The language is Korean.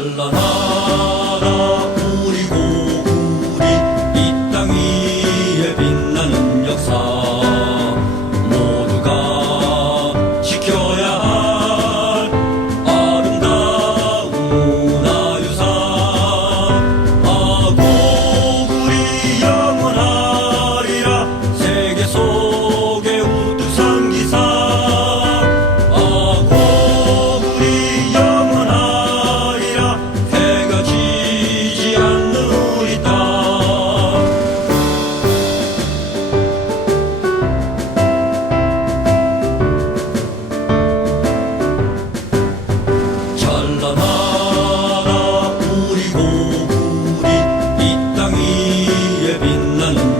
sallanır 나라 우리 고구리 이 땅 위에 빛나는